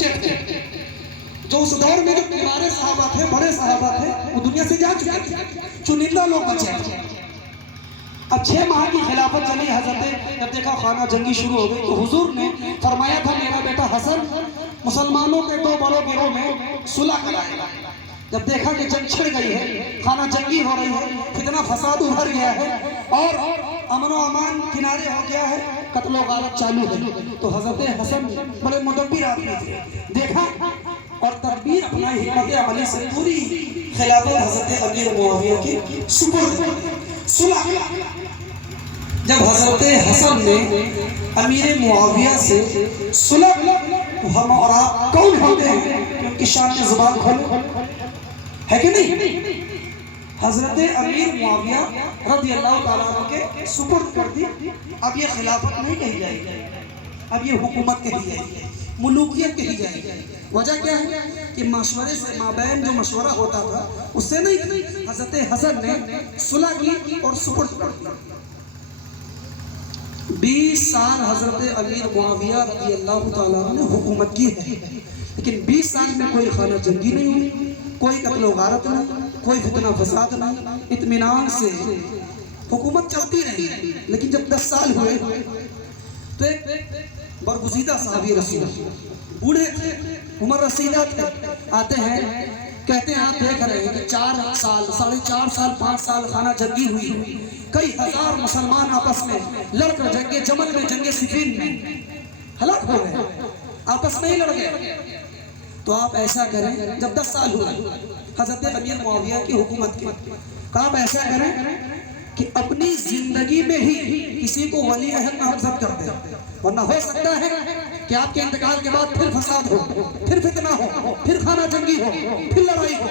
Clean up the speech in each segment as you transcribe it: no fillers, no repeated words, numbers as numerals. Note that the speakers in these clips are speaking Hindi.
बच्चे थे जो उस दौर में जो किबारे सहाबा थे, बड़े सहाबा थे, वो दुनिया से जा चुके थे, चुनिंदा लोग बचे थे। अब 6 माह की खिलाफत चली हजरत, जब देखा खाना जंगी शुरू हो गई तो हुजूर ने फरमाया था मेरा बेटा हसन मुसलमानों के 2 बड़ों गिरोह में सुलह कराएगा। जब देखा कि जंग छिड़ गई है, खाना जंगी हो रही है, कितना फसाद उभर गया है और अमन व अमान किनारे हो गया है, कत्लो गारत चालू है, तो हजरत हसन बड़े मुदब्बिर आदमी थे, देखा और तदबीर अपना हिम्मत अमली से पूरी खिलाफत हजरत अमीर मुआविया की सुपुर्द सुलह। जब हजरत हसन ने अमीर मुआविया से सुलह, तो हम और आप कौन होते हैं उनकी शान में जुबान खोले, है कि नहीं? हजरत अमीर मुआविया रज़ी अल्लाह ताला अन्हु के सुपुर्द कर दी। अब ये खिलाफत नहीं कही जाएगी, अब ये हुकूमत कही जाएगी, मुलूकियत कही जाएगी। वजह क्या है कि मशवरे से माबैन जो मशवरा होता था उससे नहीं, हजरत हसन ने सुलह की और सुपुर्द कर दी। 20 साल हजरत अमीर मुआविया रज़ी अल्लाह ताला ने हुकूमत की है, लेकिन 20 साल में कोई खाना जंगी नहीं हुई, कोई कत्लो गारत नहीं, कोई फितना फसाद नहीं, इत्मीनान से हुकूमत चलती रही। लेकिन जब 10 साल हुए तो एक बरगुज़ीदा साहबी रसूल बूढ़े थे, उम्र रसीदा थे, आते हैं कहते हैं आप देख रहे हैं कि 4 साल 4.5 साल 5 साल खाना जंगी हुई, कई हजार मुसलमान आपस में लड़कर जंगे जमल में जंगे सिफीन में हलाक हो गए, आपस में ही लड़ गए। तो आप ऐसा करें, जब 10 साल हुए हजरत अमीर मुआविया की हुकूमत की, तो आप ऐसा करें कि अपनी जिंदगी में ही किसी को वली अहद नामजद कर दे, वरना हो सकता है कि आपके इंतकाल के बाद फिर फसाद हो, फिर फितना हो, फिर खाना जंगी हो, फिर लड़ाई हो,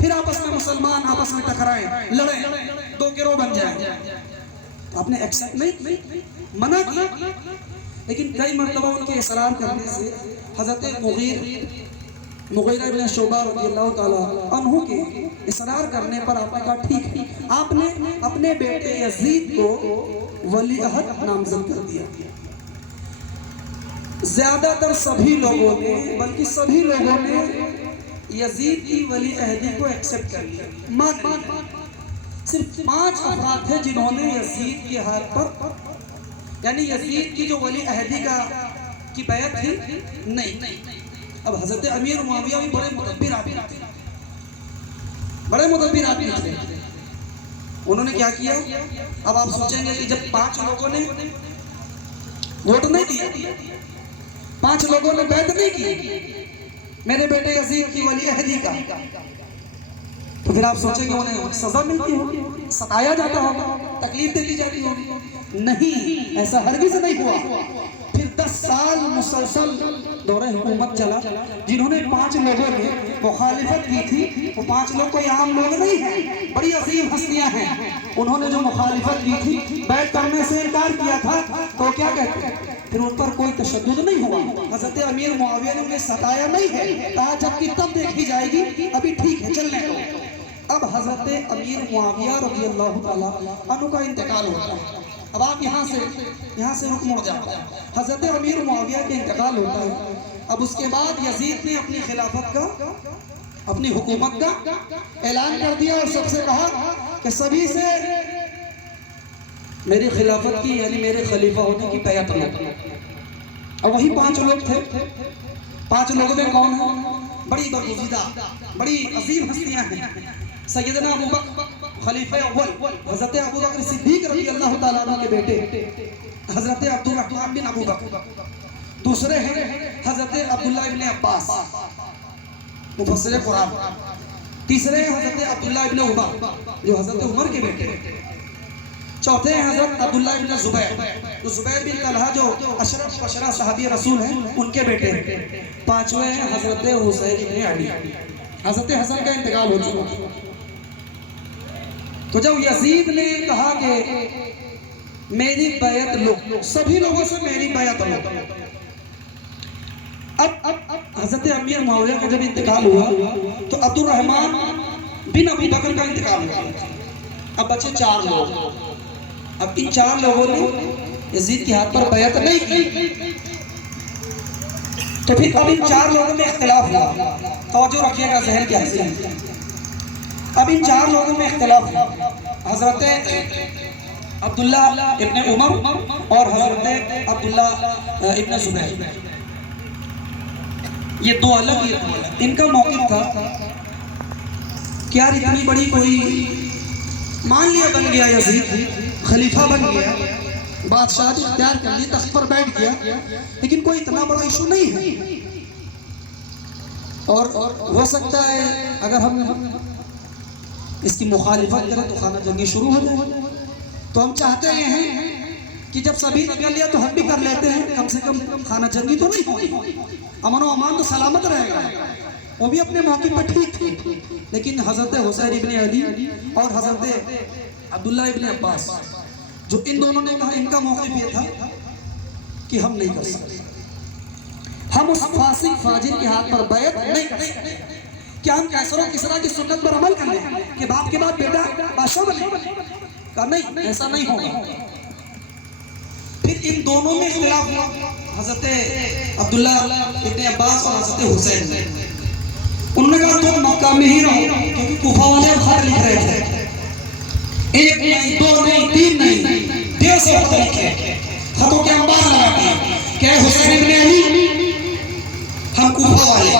फिर आपस में मुसलमान आपस में टकराएं, लड़ें, 2 गिरोह बन जाएं। आपने एक्सेप्ट नहीं, मना किया, लेकिन कई मरतबा उनके इसरार करने से हजरत मुगीरा इब्न शुबा रज़ियल्लाहु ताला अन्हु के इसरार करने पर आपने कहा ठीक है, आपने अपने बेटे यजीद को वली अहद नामजद कर दिया। ज्यादातर सभी लोगों ने, बल्कि सभी लोगों ने यजीद की वली अहदी को एक्सेप्ट कर लिया, मान लिया। सिर्फ 5 अफराद थे जिन्होंने यजीद के हाथ पर, यानी यजीद की जो वली अहदी की बैत थी, नहीं। अब हजरत अमीर मुआविया भी बड़े मुदब्बिर आदमी थे, बड़े मुदब्बिर आदमी थे। उन्होंने क्या किया, अब आप सोचेंगे कि जब 5 लोगों ने वोट नहीं दिया, 5 लोगों ने बैत नहीं की मेरे बेटे यजीद की वली अहदी का, तो फिर आप सोचेंगे उन्हें सजा मिलती होगी, सताया जाता होगा, तकलीफ देती जाती होगी। नहीं, ऐसा हरगिज़ नहीं हुआ। फिर 10 साल मुसलसल दौरे हुकूमत चला। जिन्होंने 5 लोगों ने मुखालिफत की थी, वो 5 लोग कोई आम लोग नहीं हैं, बड़ी अजीम हस्तियां हैं। उन्होंने जो मुखालिफत की थी, बैत करने से इनकार किया था, तो क्या कहते हैं, फिर उन पर कोई तशद्दुद नहीं हुआ। हजरत अमीर मुआविया ने उन्हें सताया नहीं है, कहा जबकि तब देखी जाएगी, अभी ठीक है चलने दो। अब हजरत अमीर मुआविया रज़ियल्लाहु ताला अन्हु का इंतकाल होता है। अब आप यहाँ से रुक मुड़ जाओ। हजरत अमीर मुआविया के इंतकाल होता है। अब उसके बाद यजीद ने अपनी खिलाफत का, अपनी हुकूमत का ऐलान कर दिया और सबसे कहा कि सभी से मेरी खिलाफत की, यानी मेरे खलीफा होने की बैत लो। अब वही 5 लोग थे। 5 लोगों में कौन है, बड़ी बरगुज़ीदा, बड़ी अजीम हस्तियां हैं। सैयदना अबू बकर खलीफा अव्वल, हजरत अबू बकर सिद्दीक रज़ी अल्लाह ताला अन्हु के बेटे हजरत अब्दुर्रहमान बिन अबू बकर। दूसरे हैं हजरत अब्दुल्लाह इब्न अब्बास मुफस्सिर कुरान। तीसरे हैं हजरत अब्दुल्लाह इब्न उमर जो हजरत उमर के बेटे। चौथे हैं हजरत अब्दुल्लाह इब्न जुबैर, तो जुबैर बिन तलहा जो अशरफ अशरा सहाबी रसूल हैं उनके बेटे। पांचवें हैं हजरत हुसैन इब्न अली। हजरत हसन का इंतकाल हो चुका। तो जब यजीद ने कहा कि मेरी बैत लो, सभी लोगों से मेरी बैत लो। अब हजरत अमीर मुआविया का जब इंतकाल हुआ तो अब्दुर्रहमान बिन अबू बकर का इंतकाल हुआ। अब बचे 4 लोग। अब इन 4 लोगों ने यजीद के हाथ पर बैत नहीं की। तो फिर अब इन चार लोगों में इख्तिलाफ हुआ। तवज्जो रखिएगा जहन के हासिल। अब इन चार लोगों में इख्तिलाफ हुआ। हजरत अब्दुल्ला इब्न उमर और हजरत अब्दुल्ला इब्न जुबैर, ये दो अलग इनका मौक़िफ़ था कि यार इतनी बड़ी कोई, मान लिया बन गया यजीद, खलीफा बन गया, बादशाह इख्तियार कर ली, तख्त पर बैठ गया, लेकिन कोई इतना बड़ा इशू नहीं है। और हो सकता है अगर हम इसकी मुखालिफत करें तो खाना जंगी शुरू हो जाए। तो हम चाहते हैं कि जब सभी ने कर लिया तो हम भी कर लेते हैं, कम से कम खाना जंगी तो नहीं होगी, अमन व अमान तो सलामत रहेगा। वो भी अपने मौके पर ठीक थे, लेकिन हजरत हुसैन इब्न अली और हजरत अब्दुल्ला इब्न अब्बास, जो इन दोनों ने कहा, इनका मौक़िफ़ ये था कि हम नहीं कर सकते, हम उस फासिक फाजिर के हाथ पर बैत नहीं कर सकते। क्या हम कैसरों किसरा की सुन्नत पर अमल कर लें कि बाप के बाद बेटा बादशाह बने? का नहीं, ऐसा नहीं होगा। फिर इन दोनों में इख्तिलाफ हुआ, हजरत अब्दुल्ला इब्न अब्बास और हजरत हुसैन। उन्होंने कहा तुम मक्का में ही रहो, क्योंकि कूफा वाले खत लिख रहे थे, एक नहीं, दो नहीं, तीन नहीं, 150 खत लिखे, खतों के अंबार लगाते हैं। क्या हुसैन इब्न अली, हम कूफा वाले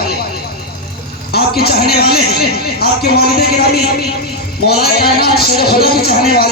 आपके चाहने वाले हैं, आपके वालिद गिरामी मौला कायनात शेर खुदा के चाहने वाले